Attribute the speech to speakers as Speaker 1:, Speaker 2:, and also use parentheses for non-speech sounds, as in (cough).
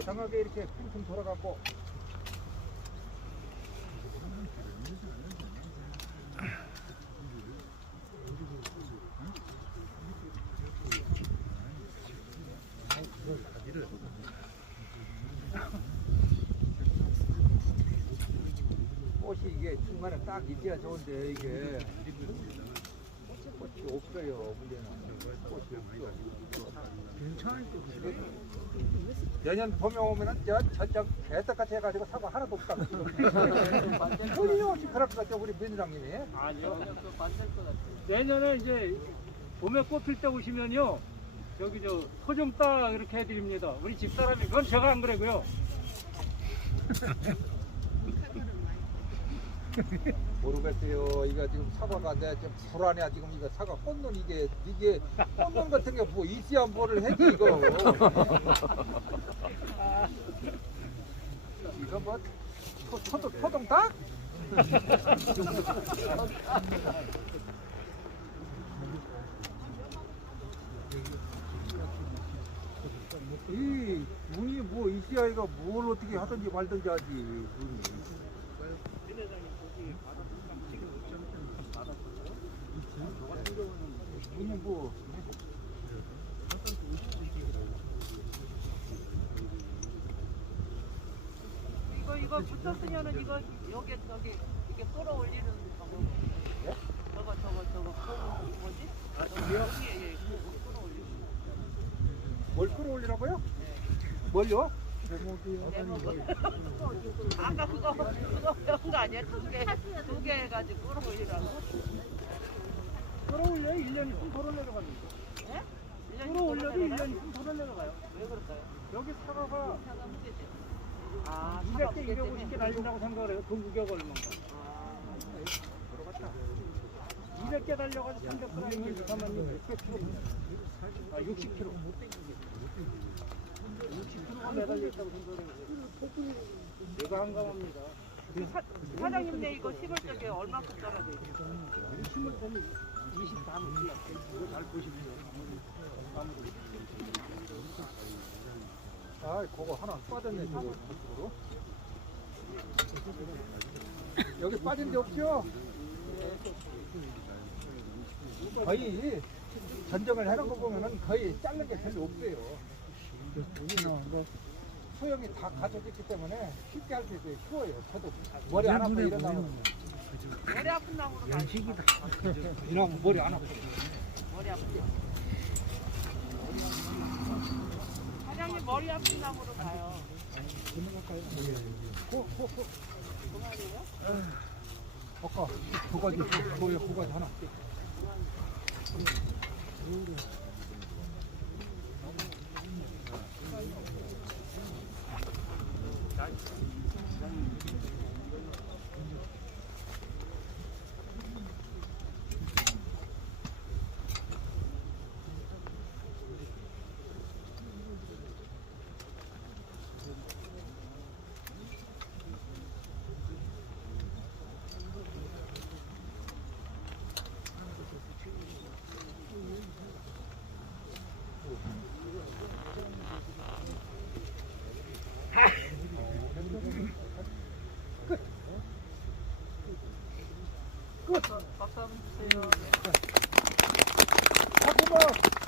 Speaker 1: 고상하게 이렇게 쿵쿵 돌아가고. 꽃이 이게 중간에 딱 있어야 좋은데 이게 없어요 문제는 꽃이 없어 내년 봄에 오면은 저 저쪽 개떡같이 해가지고 사과 하나도 없다 (laughs) 틀림없이 그럴 것 같아요 우리 민주당님이
Speaker 2: 아니요. 내년은 이제 봄에 꽃필 때 오시면요. 저기 저 소 좀 따 이렇게 해드립니다. 우리 집사람이 그건 제가 안 그래고요. (laughs) (laughs)
Speaker 1: 모르겠어요 이거 지금 사과가 내가 지금 불안해 지금 이거 사과 꽃눈 이게 이게 꽃눈 같은 게뭐 있어야 뭐를 해지 이거 (laughs) 이거 뭐 초, 초도 초동닭? 이 눈이 뭐 있어야 이거 뭘 어떻게 하든지 말든지 하지 눈이. 뭐
Speaker 3: 이거 이거 붙였으면은 이거 여기 저기 이렇게 끌어 올리는 방법.
Speaker 1: 예?
Speaker 3: 저거 저거 저거 그 뭐지?
Speaker 1: 아, 저기요?
Speaker 3: 예예 끌어 올리.
Speaker 1: 뭘 끌어 올리라고요? 뭘요? (laughs)
Speaker 3: 아까 그거 그거 배운 거 아니야? 두개두 개 해가지고 끌어 올리라고.
Speaker 2: 끌어올려요. 1년 있으면 도로 내려갑니다.
Speaker 3: 예?
Speaker 2: 끌어올려도 1년 있으면 도로 내려가요.
Speaker 3: 왜 그럴까요?
Speaker 2: 여기 사과가
Speaker 3: 문제지. 아
Speaker 2: 200개, 250개 날린다고 생각을 해요. 그 무게가 얼마인가.
Speaker 3: 아,
Speaker 2: 200개 달려가지고 300g이면 3만 600kg. 아, 60kg. 60kg가 매달려 있다고 생각을 해요. 내가 한감합니다.
Speaker 3: 사, 사장님네 이거 심을 적에 얼마큼 떨어져 있어?
Speaker 2: 심을 때는 20다 넘게 이거 잘 보십시오.
Speaker 1: 아, 그거 하나 빠졌네, 저거. 저쪽으로. 여기 빠진 데 없죠? 거의 전정을 해놓은 거 보면은 거의 자른 게 별로 없어요. 소형이 다 갖춰졌기 때문에 쉽게 할 수 있어요. 쉬워요. 저도 머리 안 아파 일어나면.
Speaker 3: 머리 아픈 나무로 연식이다.
Speaker 1: 이러면 머리 안 아파.
Speaker 3: 머리 아픈. 사장님 머리 아픈 나무로 가요.
Speaker 1: 고, 고, 고. 아까 두 가지, 두 가지 하나.
Speaker 3: 박수 한번 주세요.
Speaker 1: 자, 고마